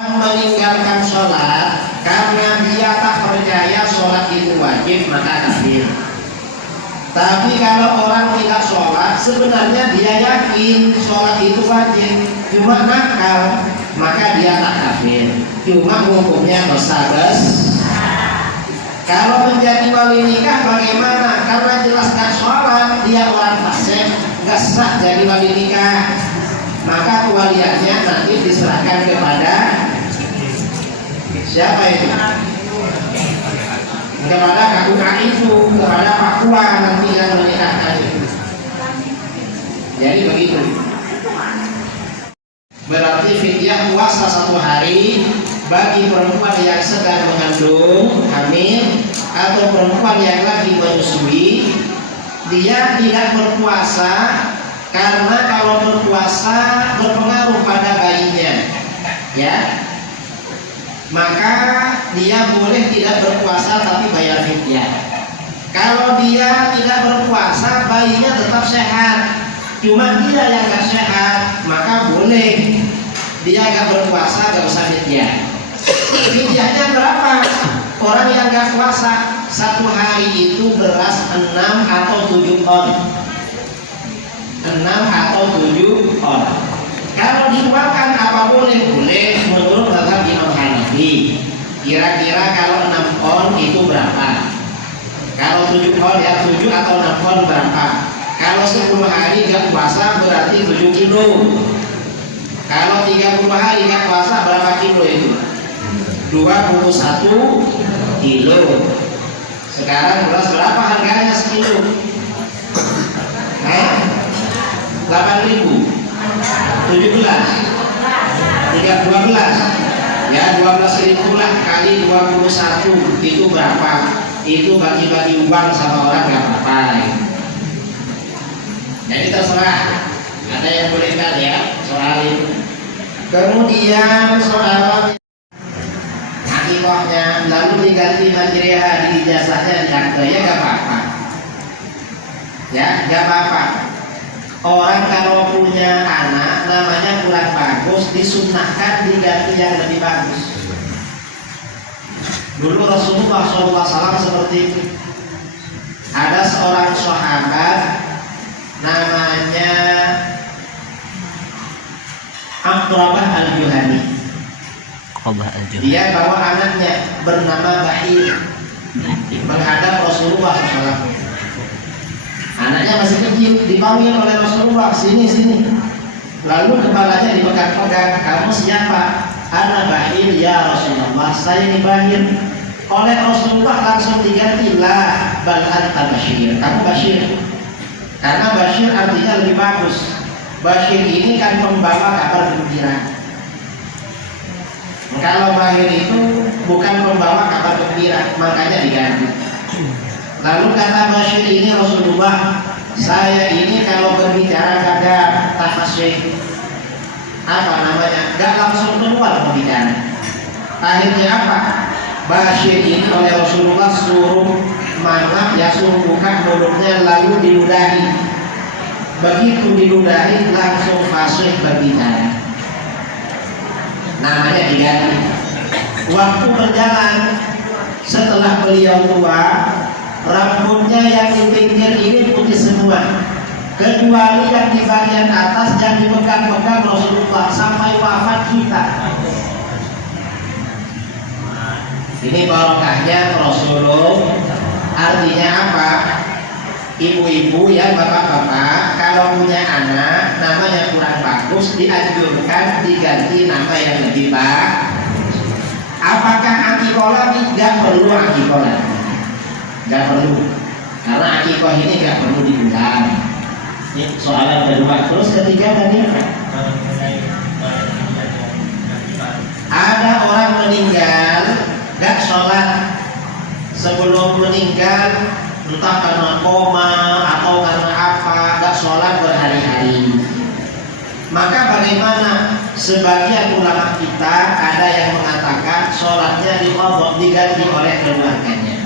meninggalkan sholat karena dia tak percaya sholat itu wajib maka kafir. Tapi kalau orang tidak sholat sebenarnya dia yakin sholat itu wajib cuma nakal maka dia tak kafir, cuma hukumnya dosa besar. Kalau menjadi wali nikah bagaimana? Karena jelas gak sholat, dia orang fasik, gak sah jadi wali nikah, maka kewaliannya nanti diserahkan kepada siapa itu? Kepada kakak itu, kepada Pak Kua nanti yang menikahkan itu. Jadi begitu. Berarti fidyah puasa 1 hari bagi perempuan yang sedang mengandung, hamil, atau perempuan yang lagi menyusui. Dia tidak berpuasa karena kalau berpuasa berpengaruh pada bayinya, ya. Maka dia boleh tidak berpuasa tapi bayar fidyah. Kalau dia tidak berpuasa, bayinya tetap sehat, cuma dia yang gak sehat, maka boleh dia gak berpuasa, gak usah fidyah. Fidyahnya berapa? Orang yang gak puasa 1 hari itu beras 6 atau 7 on. 6 atau 7 on. Kalau dituakan apa boleh? Boleh menurut mazhab Imam Hanafi. Kira-kira kalau 6 on itu berapa? Kalau 7 on ya 7 atau 6 on berapa? Kalau 10 hari gak puasa berarti 7 kilo. Kalau 30 hari gak puasa berapa kilo itu? 21 kilo. Sekarang beras berapa harganya sekilo? 8.000, 17, 12 ya 12.000 lah kali 21 itu berapa? Itu bagi-bagi uang sama orang gak apa-apa. Jadi terserah, ada yang boleh kan ya soal itu. Kemudian soal akikahnya lalu diganti majriha di ijazahnya di akte, ya gak apa-apa, ya gak apa-apa. Orang kalau punya anak namanya kurang bagus disunnahkan diganti yang lebih bagus. Dulu Rasulullah SAW seperti itu. Ada seorang sahabat namanya Abdurrahman Al-Juhani. Dia bawa anaknya bernama Bahir menghadap Rasulullah SAW. Anaknya masih kecil, dipanggil oleh Rasulullah, sini. Lalu kepalanya dipegang-pegang, kamu siapa? Ana Bahir ya Rasulullah, saya ini Bahir. Oleh Rasulullah langsung digantilah bal anta Bashir, kamu Bashir. Karena Bashir artinya lebih bagus. Bashir ini kan pembawa kabar gembira. Kalau Bahir itu bukan pembawa kabar gembira, makanya diganti. Lalu kata Bashir ini Rasulullah, saya ini kalau berbicara kagak tafasih, apa namanya, gak langsung keluar pembicaraan. Akhirnya apa? Bashir ini oleh Rasulullah suruh mangap, ya suruh buka mulutnya lalu diludahi. Begitu diludahi langsung fasih berbicara. Namanya diganti. Waktu berjalan setelah beliau tua, rambutnya yang di pinggir ini putih semua, kecuali yang di bagian atas yang dipegang-pegang Rasulullah sampai wafat kita. Ini barokahnya Rasulullah. Artinya apa? Ibu-ibu ya, bapak-bapak, kalau punya anak namanya kurang bagus, dianjurkan diganti nama yang lebih baik. Apakah akikoh lagi? Gak perlu akikoh lagi. Gak perlu, karena akikoh ini gak perlu diulang. Ini soalan kedua. Terus ketiga tadi ada orang meninggal gak sholat sebelum meninggal, entah karena koma atau karena apa, gak sholat berhari-hari. Maka bagaimana? Sebagian ulama kita ada yang mengatakan sholatnya diganti oleh keluarganya.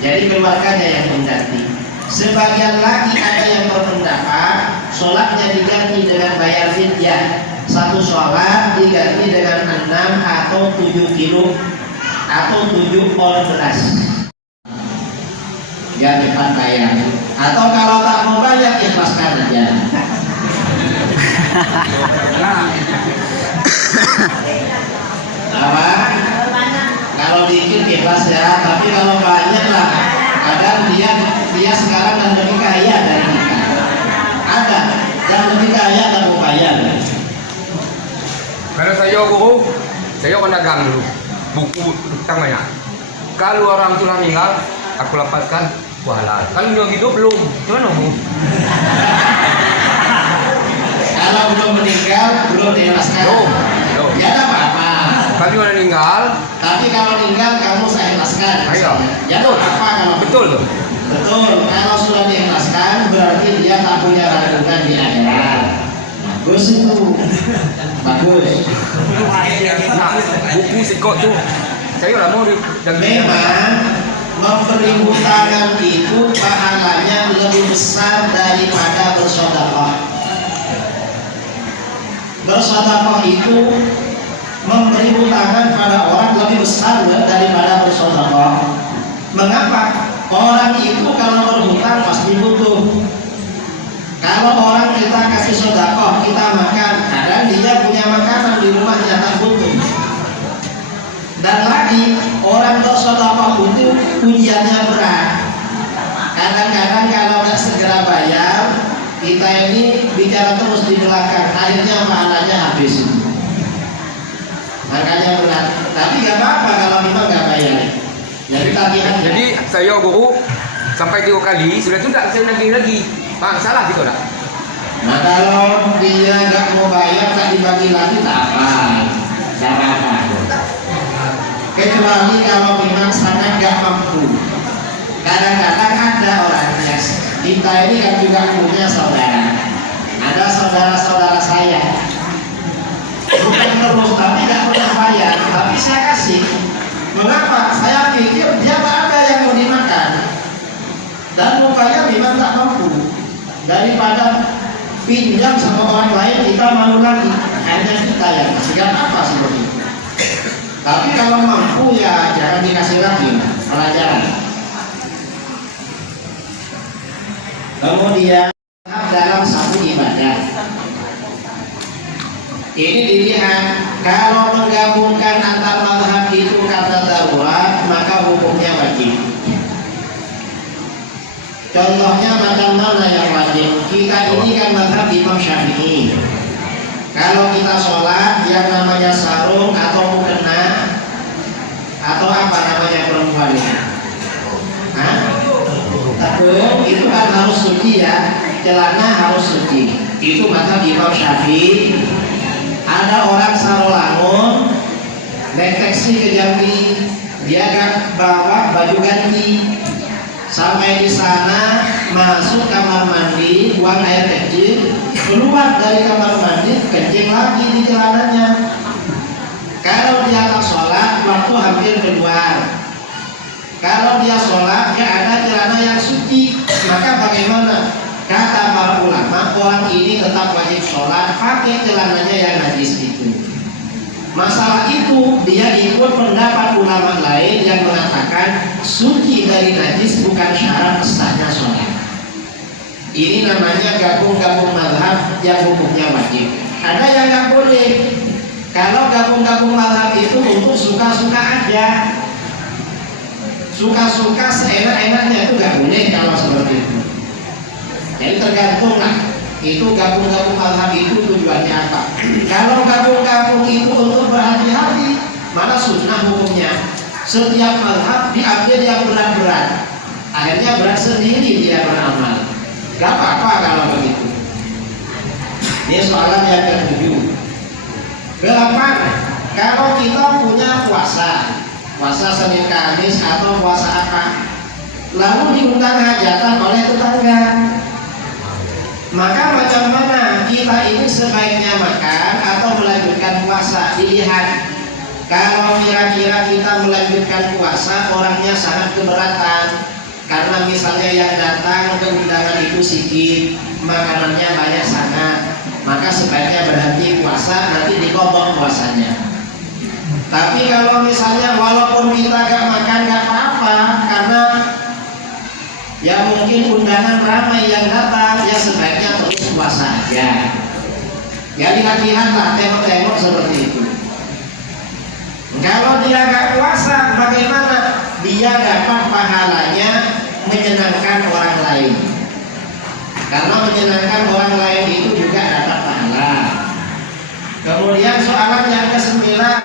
Jadi keluarganya yang mengganti. Sebagian lagi ada yang berpendapat sholatnya diganti dengan bayar fidyah. Satu sholat diganti dengan 6 atau 7 kilo atau 7 on beras. Ya cepat bayar. Atau kalau tak mau bayar ikhlaskan aja. Apa? Kalau dikit ikhlas ya, tapi kalau banyak lah. Kadang dia sekarang dan lebih kaya dari kita. Ada yang lebih kaya dan mau bayar. Kalau saya pedagang dulu buku tangannya. Kalau orang tua meninggal, aku lepaskan halal. Kalau dia hidup belum, gimana bu? Kalau belum meninggal, belum diikhlaskan. Belum. Ya tak apa-apa. Kalau dia meninggal, Tapi kalau meninggal kamu saya ikhlaskan. ayo. Ya tak apa kalau Betul tuh. betul. Kalau sudah diikhlaskan berarti dia tak punya ragunan di akhirat. Bagus itu. Bagus. Nah, buku sikot tuh saya nggak mau Memang memberi hutang itu pahalanya lebih besar daripada bersedekah. Bersedekah itu memberi hutang pada orang lebih besar daripada bersedekah. Mengapa? Orang itu kalau berhutang pasti butuh. Kalau orang kita kasih sedekah, kita makan, kadang dia punya makanan di rumahnya tak butuh. Dan lagi orang bersedekah itu ujiannya berat. Kadang-kadang kalau nggak segera bayar, kita ini bicara terus di belakang, akhirnya pahalanya habis. Makanya berat. Tapi nggak apa-apa kalau memang nggak bayar. Jadi tagihan. Jadi saya guru sampai 3 kali sudah tidak saya nagih lagi. Bang, salah gitu tak? Nah kalau dia nggak mau bayar tak dibagi lagi tak apa, nggak apa-apa. Kecuali kalau memang sangat nggak mampu. Kadang-kadang ada orangnya. Kita ini kan juga punya saudara. Ada saudara-saudara saya. Bukan terus tapi nggak pernah bayar. Tapi saya kasih. Mengapa? Saya pikir dia tak ada yang mau dimakan. Dan mukanya memang tak mampu. Daripada pinjam sama orang lain kita malu lagi. Hanya kita yang kasih. Gak apa seperti itu. Tapi kalau mampu ya jangan dikasih lagi pelajaran. Kemudian dalam satu ibadah ini dilihat kalau menggabungkan antar mazhab itu kata darurat maka hukumnya wajib. Contohnya macam mana yang wajib? Kita ini kan mazhab Imam Syafi'i. Kalau kita sholat yang namanya sarung atau mukena atau apa namanya perempuan ini? Tabung itu kan harus suci ya, celana harus suci. Itu mazhab Imam Syafi'i. Ada orang Sarolangun deteksi ke Jambi, dia gak bawa baju ganti. Sampai di sana masuk kamar mandi, buang air kecil, keluar dari kamar mandi, kencing lagi di celananya. Kalau dia tak sholat, waktu hampir keluar. Kalau dia sholat, dia ada celana yang suci, maka bagaimana? Kata para ulama, orang ini tetap wajib sholat pakai celananya yang najis itu. Masalah itu dia ikut pendapat ulama lain yang mengatakan suci dari najis bukan syarat sahnya sholat. Ini namanya gabung-gabung mazhab yang hukumnya wajib. Ada yang nggak boleh. Kalau gabung-gabung mazhab itu untuk suka-suka aja, suka-suka seenak-enaknya itu nggak boleh kalau seperti itu. Jadi tergantung lah. Itu gabung-gabung mazhab itu tujuannya apa? Kalau gabung-gabung itu untuk berhati-hati, mana sunnah hukumnya? Setiap mazhab diambil yang berat-berat, akhirnya berat sendiri dia beramal. Gak apa-apa kalau begitu. Ini soalan yang ke-7. Ke-8, kalau kita punya puasa Senin Kamis atau puasa apa, lalu diundang hajatan oleh tetangga, maka macam mana kita ini sebaiknya makan atau melanjutkan puasa? Dilihat. Kalau kira-kira kita melanjutkan puasa orangnya sangat keberatan, karena misalnya yang datang ke undangan itu sedikit, makanannya banyak sangat, maka sebaiknya berhenti puasa, nanti dikobok puasanya. Tapi kalau misalnya walaupun kita gak makan gak apa-apa, karena ya mungkin undangan ramai yang datang, ya sebaiknya terus puasa aja. Ya lihat-lihatlah, tengok-tengok